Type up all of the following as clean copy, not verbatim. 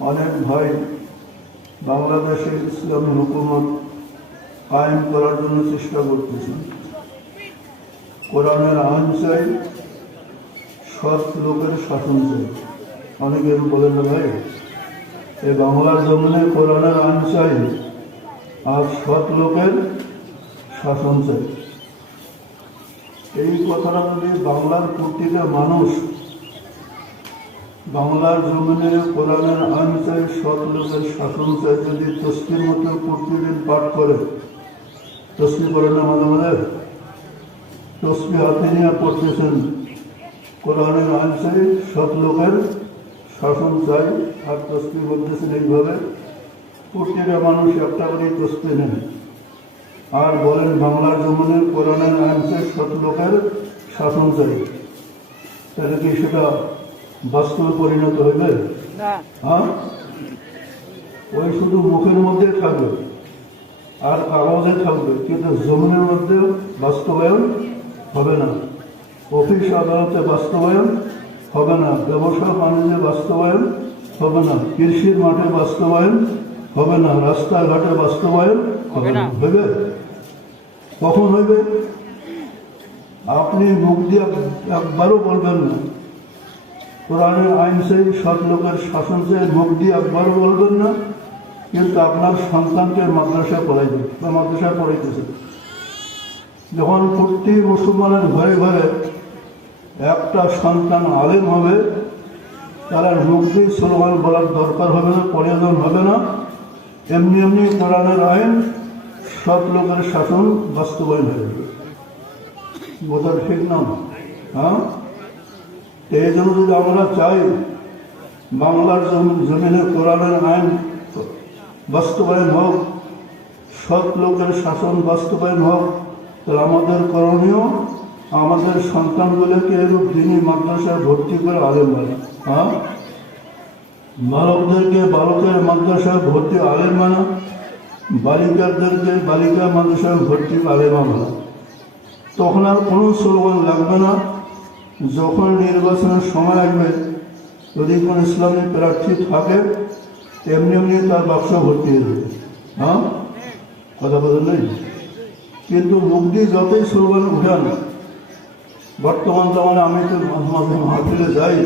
অনেক ভাই বাংলাদেশে ইসলামী হুকুমত কায়েম করার জন্য চেষ্টা করতেছেন। কোরআনের আইন চাই, সৎ লোকের শাসন চাই। অনেকের বলেন না ভাই, এই বাংলার জমিনে কোরআনের আইন চাই আর সৎ লোকের শাসন চাই। এই কথাটা যদি বাংলার প্রতিটা মানুষ বাংলার জমিনে কোরআনের আইন চাই, সৎ লোকের শাসন চাই যদি তসবির মতো প্রতিদিন পাঠ করে, তসবি করেন না মাঝে মাঝে, তসবি হাতে নিয়ে পড়তেছেন কোরআনের আইন চাই, সৎ লোকের শাসন চাই, আর তসবি বলতেছেন এইভাবে প্রতিটা মানুষ একটা করে তসবি নেন আর বলেন বাংলার জমিনে কোরআনের আইন চাই, সৎ লোকের শাসন চাই, তাহলে কি সেটা বাস্তবে পরিণত হইবে? হ্যাঁ, ওই শুধু মুখের মধ্যে থাকবে আর কাগজে থাকবে, কিন্তু জমিনের মধ্যে বাস্তবায়ন হবে না। অফিস আদালতে বাস্তবায়ন হবে না, ব্যবসা বাণিজ্যে বাস্তবায়ন হবে না, কৃষির মাঠে বাস্তবায়ন হবে না, রাস্তাঘাটে বাস্তবায়ন হবে না। হইবে? কখন হইবে? আপনি মুখ দিয়ে একবারও বলবেন না কোরআনের আইন চাই, সৎ লোকের শাসন চাই, মুখ দিয়ে একবারও বলবেন না, কিন্তু আপনার সন্তানকে মাদ্রাসায় পড়াইবেন বা মাদ্রাসায় পড়াইতেছে। যখন প্রতি মুসলমানের ঘরে ঘরে একটা সন্তান আলেম হবে, তারা মুখ দিয়ে স্লোগান বলার দরকার হবে না, প্রয়োজন হবে না, এমনি এমনি কোরআনের আইন, সৎ লোকের শাসন বাস্তবায়ন হয়ে যাবে। বোঝার ঠিক না? হ্যাঁ, এই জন্য যদি আমরা চাই বাংলার জমিনে কোরআনের আইন বাস্তবায়ন হোক, সৎ লোকের শাসন বাস্তবায়ন হোক, তাহলে আমাদের করণীয় আমাদের সন্তানগুলোকে এরূপ দিনী মাদ্রাসায় ভর্তি করে আলেম বানা। হ্যাঁ, বালকদেরকে বালকের মাদ্রাসায় ভর্তি আলেম বানা, বালিকাদেরকে বালিকা মাদ্রাসায় ভর্তি আলেমা বানা। তখন আর কোনো স্লোগান লাগবে না। যখন নির্বাচনের সময় আসবে, যদি কোনো ইসলামিক প্রার্থী থাকে, এমনি এমনি তার বাক্স ভর্তি হয়ে যাবে। হ্যাঁ, কথা বলেন নেই, কিন্তু মুখ দিয়ে যতই স্লোগান উঠান, বর্তমান জামানে আমি তো মাঝে মাঝে মাহফিলে যাই,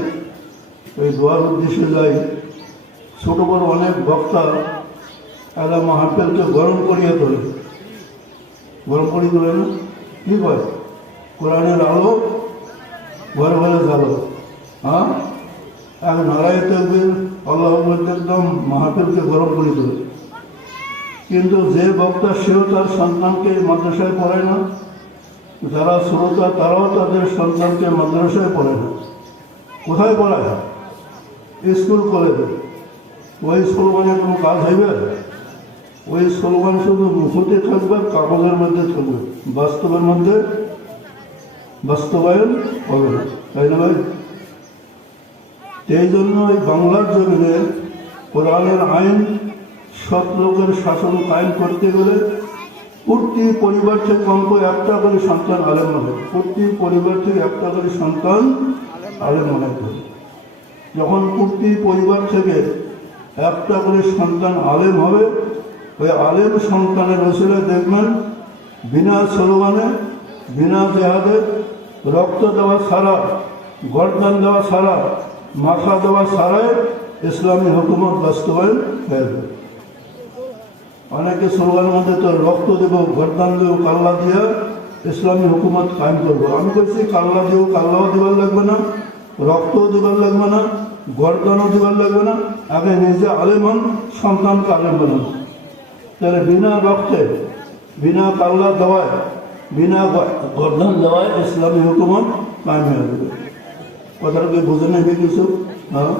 ওই দোয়ার উদ্দেশ্যে যাই, ছোট বড় অনেক বক্তা এরা মাহফিলকে গরম করিয়ে তোলে। গরম করিয়ে তোলে না, কি কয়? কোরআনের আলো ঘরে ঘরে জ্বালো। হ্যাঁ, এক নারায় তকবীর আল্লাহ একদম মাহফিলকে গরম করে তোলে। কিন্তু যে বক্তা সেও তার সন্তানকে মাদ্রাসায় পড়ায় না, যারা শ্রোতা তারাও তাদের সন্তানকে মাদ্রাসায় পড়ায় না। কোথায় পড়ায়? স্কুল কলেজে। ওই স্লোগানে কোনো কাজ হইবে? ওই স্লোগান শুধু মুখতে থাকবে, কাগজের মধ্যে থাকবে, বাস্তবের মধ্যে বাস্তবায়ন হবে না, তাই না ভাই? এই জন্য এই বাংলার জমিনে কোরআনের আইন, সৎ লোকের শাসন কায়েম করতে গেলে প্রতি পরিবার থেকে কমপক্ষে একটা করে সন্তান আলেম হবে। প্রতি পরিবার থেকে একটা করে সন্তান আলেম হবে। যখন প্রতি পরিবার থেকে একটা করে সন্তান আলেম হবে, ওই আলেম সন্তানের ওসিলায় দেখবেন বিনা স্লোগানে, বিনা জেহাদে, রক্ত দেওয়া ছাড়া, গর্দান দেওয়া ছাড়া, মাথা দেওয়া ছাড়াই ইসলামী হুকুমত বাস্তবায়ন হয়ে যাবে। অনেকে স্লোগানের মধ্যে তো রক্ত দেব, গর্দান দেব, কাল্লা দিয়ে ইসলামী হুকুমত কায়েম করবো। আমি বলছি কাল্লা দেব, কাল্লাও দেবার লাগবে না, রক্তও দেবার লাগবে না, গর্দানও দেবার লাগবে না, আগে নিজে আলেম হন, সন্তানকে আলেম বানান। তাহলে বিনা রক্তে, বিনা কাল্লা দেওয়ায়, বিনা গর্দান দেওয়ায় ইসলামী হুকুমত কায়েম হয়ে যাবে। কথাটা কি বুঝে নেবে কিছু? হ্যাঁ।